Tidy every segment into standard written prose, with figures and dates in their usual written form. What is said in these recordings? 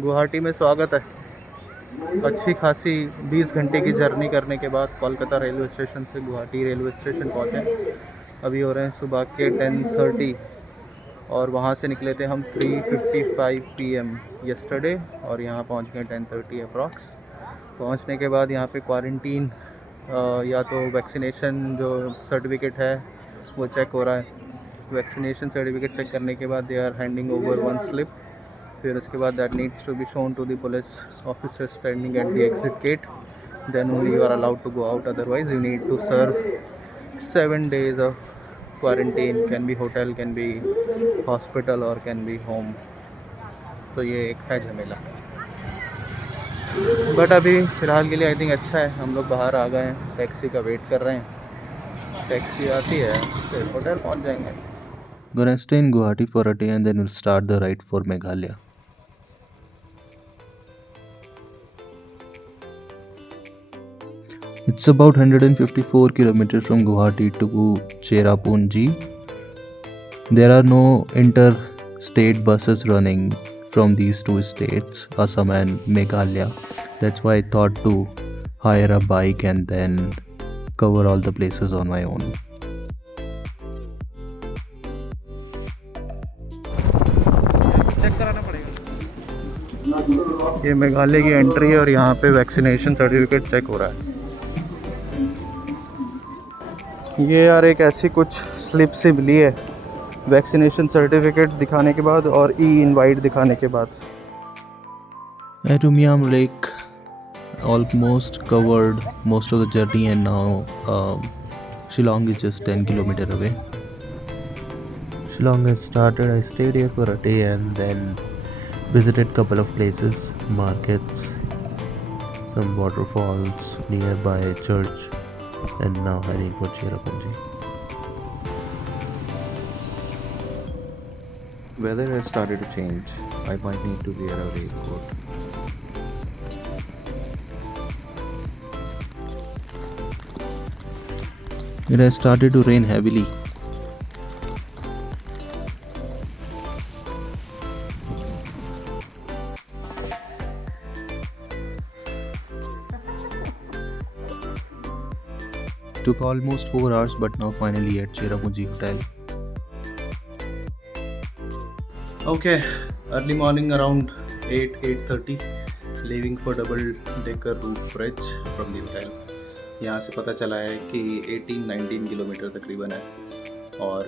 गुवाहाटी में स्वागत है। अच्छी खासी 20 घंटे की जर्नी करने के बाद कोलकाता रेलवे स्टेशन से गुवाहाटी रेलवे स्टेशन पहुँचे। अभी हो रहे हैं सुबह के 10:30 और वहाँ से निकले थे हम 3:55 PM यस्टरडे और यहाँ पहुँच गए 10:30 अप्रॉक्स। पहुँचने के बाद यहाँ पे क्वारंटीन या तो वैक्सीनेशन जो सर्टिफिकेट है वो चेक हो रहा है। वैक्सीनेशन सर्टिफिकेट चेक करने के बाद they are handing over one slip. फिर उसके बाद that needs to be shown to the police officer standing at the exit gate, then only you are allowed to go out, otherwise you need to serve 7 days of quarantine, can be hotel, can be hospital और can be home. तो ये एक है झमेला, but अभी फ़िलहाल के लिए आई थिंक अच्छा है। हम लोग बाहर आ गए हैं, टैक्सी का वेट कर रहे हैं। टैक्सी आती है फिर होटल पहुंच जाएंगे। Gonna stay in Guwahati for a day and then we'll start the ride for Meghalaya. It's about 154 kilometers from Guwahati to Cherrapunji. There are no interstate buses running from these two states, Assam and Meghalaya. That's why I thought to hire a bike and then cover all the places on my own. Check कराना पड़ेगा। ये मेघालय की entry है और यहाँ पे vaccination certificate check हो रहा है। ये यार एक ऐसी कुछ स्लिप सी मिली है वैक्सीनेशन सर्टिफिकेट दिखाने के बाद और इनवाइट दिखाने के बाद। At Umiam Lake, almost covered most of the journey, and now Shillong is just 10 kilometers away. Shillong has started. I stayed here for a day and then visited couple of places, markets, some waterfalls, nearby church, and now heading for Cherrapunji. Weather has started to change. I might need to wear a raincoat. It has started to rain heavily. Took almost 4 hours, but now finally at Cherrapunji Hotel. Okay, early morning around 8:30, leaving for double decker route bridge from the hotel. यहाँ से पता चला है कि 18-19 kilometre तकरीबन है और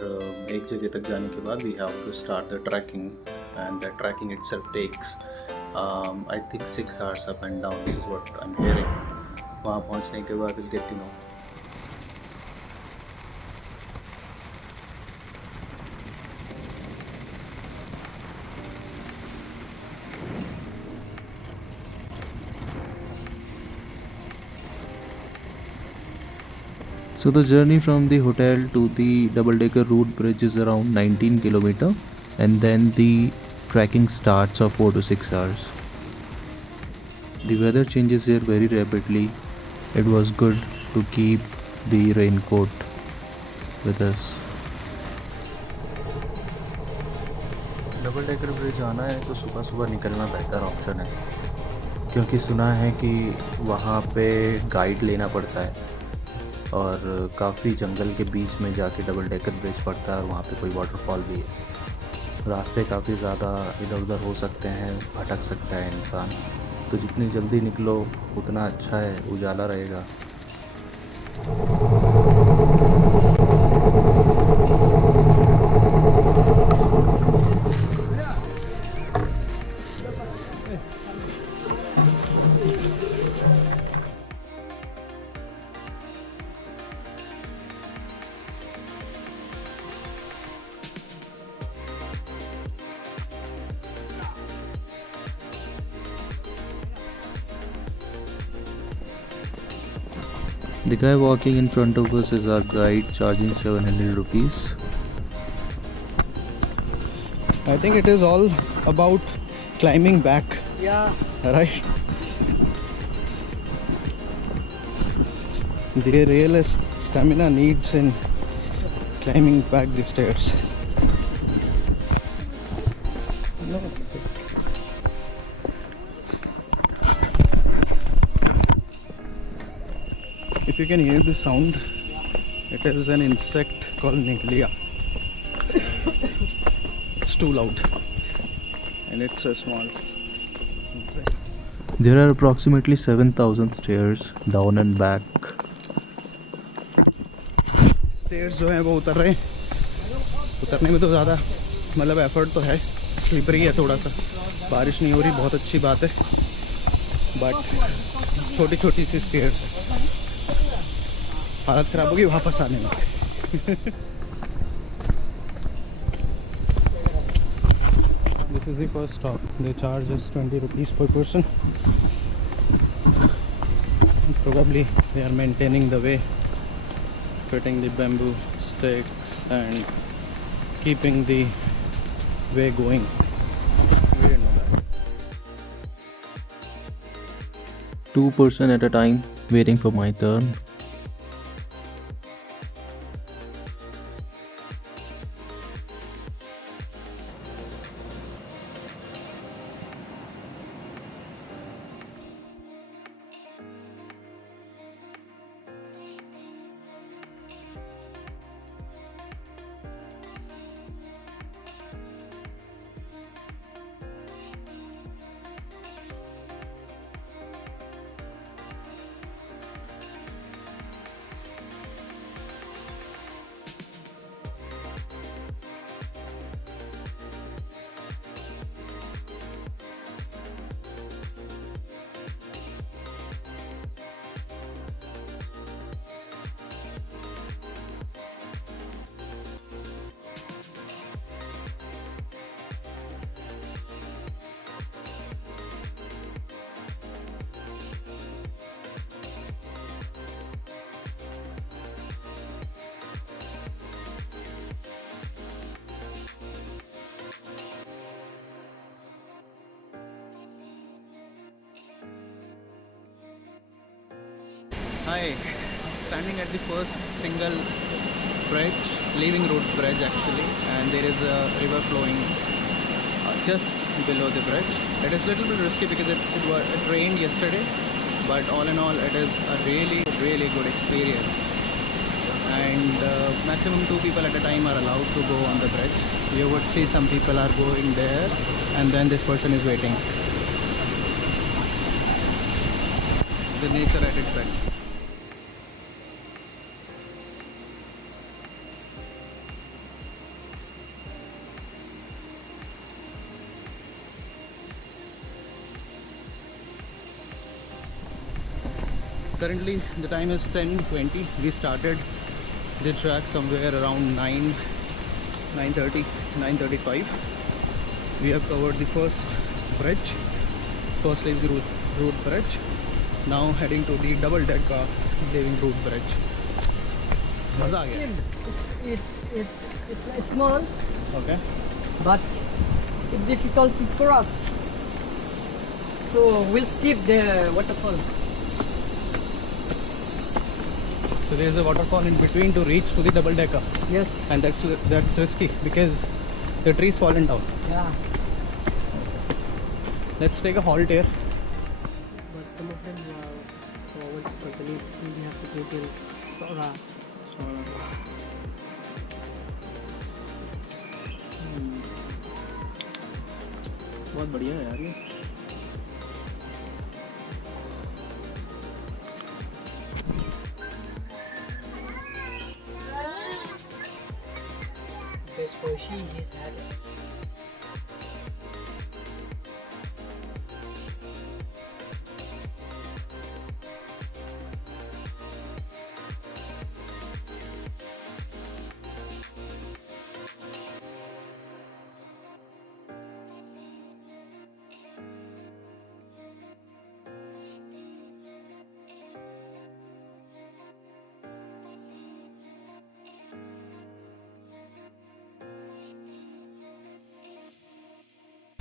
एक जगह तक जाने के बाद we have to start the trekking and the trekking itself takes I think 6 hours up and down. This is what I am hearing. वहाँ पहुँचने के बाद will get to know. So the journey from the hotel to the double-decker route bridge is around 19 kilometer, and then the trekking starts of 4 to 6 hours. The weather changes here very rapidly. It was good to keep the raincoat with us. Double decker bridge आना है तो सुबह सुबह निकलना बेहतर option है, क्योंकि सुना है कि वहाँ पे गाइड लेना पड़ता है और काफ़ी जंगल के बीच में जाके डबल डेकर ब्रिज पड़ता है और वहाँ पे कोई वाटरफॉल भी है। रास्ते काफ़ी ज़्यादा इधर उधर हो सकते हैं, भटक सकता है इंसान, तो जितनी जल्दी निकलो उतना अच्छा है, उजाला रहेगा। The guy walking in front of us is our guide, charging 700 rupees. I think it is all about climbing back. Yeah. Right? The real stamina needs in climbing back the stairs. No, it's you can hear the sound, it is an insect called Niglia. It's too loud and it's a small insect. There are approximately 7,000 stairs down and back. Stairs जो हैं वो उतर रहे हैं. उतरने में तो ज़्यादा मतलब एफर्ट तो है, स्लिपरी है थोड़ा सा, बारिश नहीं हो रही, बहुत अच्छी बात है, बट छोटी छोटी सी स्टेयर्स है, हालत ख़राब होगी वापस आने में. This is the first stop. They charge us 20 rupees per person. Probably they are maintaining the way, putting the bamboo sticks and keeping the way going. We didn't know that. 2% at a time, waiting for my turn. Hi, standing at the first single bridge, Leaving Road Bridge actually, and there is a river flowing just below the bridge. It is a little bit risky because it rained yesterday, but all in all it is a really good experience. And maximum 2 people at a time are allowed to go on the bridge. You would see some people are going there and then this person is waiting. The nature at its best. Currently the time is 10:20. We started the track somewhere around 9:30, 9:35. We have covered the first bridge, first Leaving Road Bridge. Now heading to the double-decker Leaving Road Bridge. मजा आ गया. It's small, Okay. but it's difficult to cross. So we'll skip the waterfall. So there is a waterfall in between to reach to the double-decker, Yes. and that's risky because the tree's fallen down. Yeah. Let's take a halt here. But some of them want to continue. We have to go till Sora. बहुत बढ़िया है यार ये. Because for she has had it.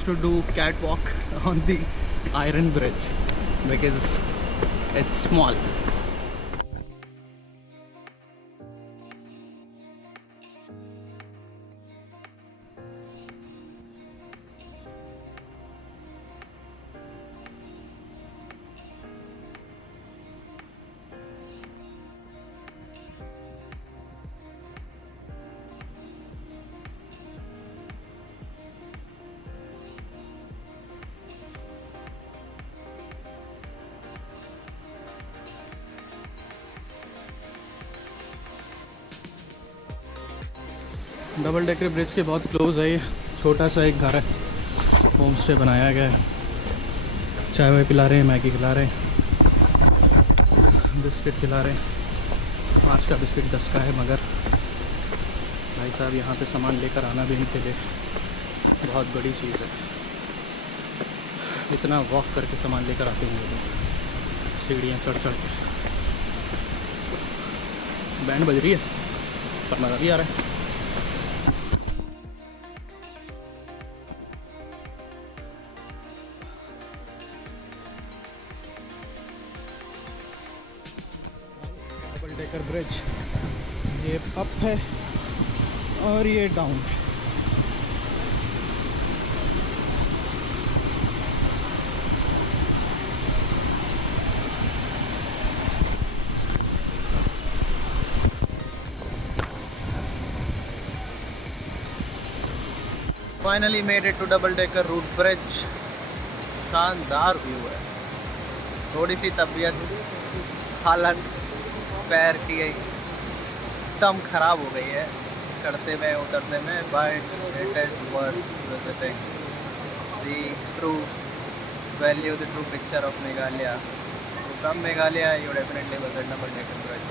To do catwalk on the iron bridge because it's small. Double decker bridge के बहुत close है ये, छोटा सा एक घर है, होम स्टे बनाया गया है। चाय वाय पिला रहे हैं, मैगी खिला रहे हैं, बिस्किट खिला रहे हैं। 5 का बिस्किट 10 का है, मगर भाई साहब यहाँ पे सामान लेकर आना भी इनके लिए बहुत बड़ी चीज़ है। इतना वॉक करके सामान लेकर आते होंगे लोग, सीढ़ियाँ चढ़ चढ़ के। बैंड बज रही है पर मज़ा भी आ रहा है। डबल डेकर ब्रिज, ये अप है और ये डाउन है। Finally made it to double decker root bridge. शानदार व्यू है। थोड़ी सी तबीयत हालत पैर की एकदम ख़राब हो गई है चढ़ते में उतरने में, but it is worth visiting the true value, the true picture of Meghalaya. तो come Meghalaya, you definitely visit double decker bridge.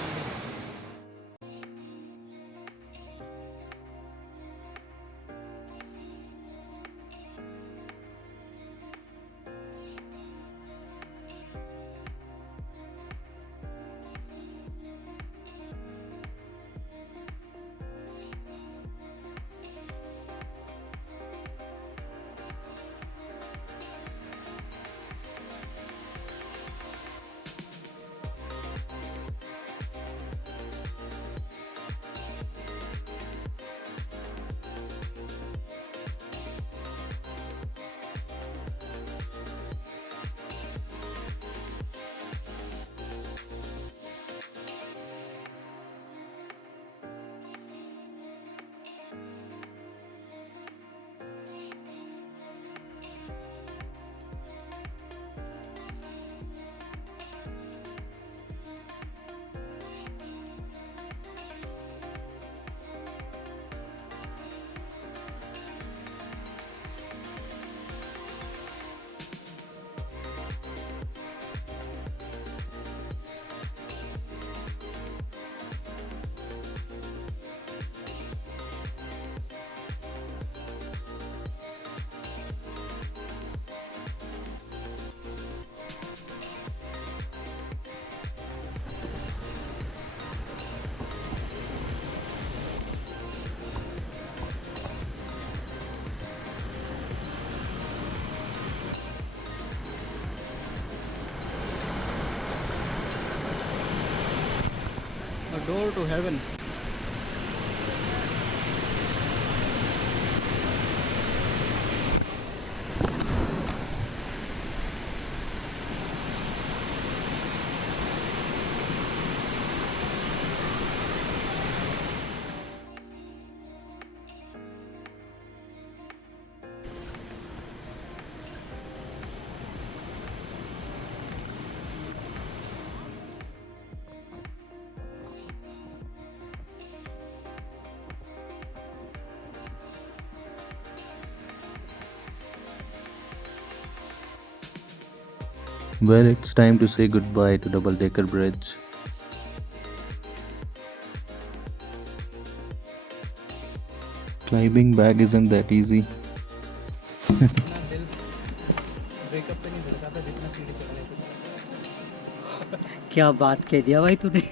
A door to heaven. Well, it's time to say goodbye to Double Decker Bridge. Climbing back isn't that easy. इतना दिल breakup पे नहीं धड़का था जितना सीढ़ी चढ़ने पे। क्या बात कह दिया भाई तूने।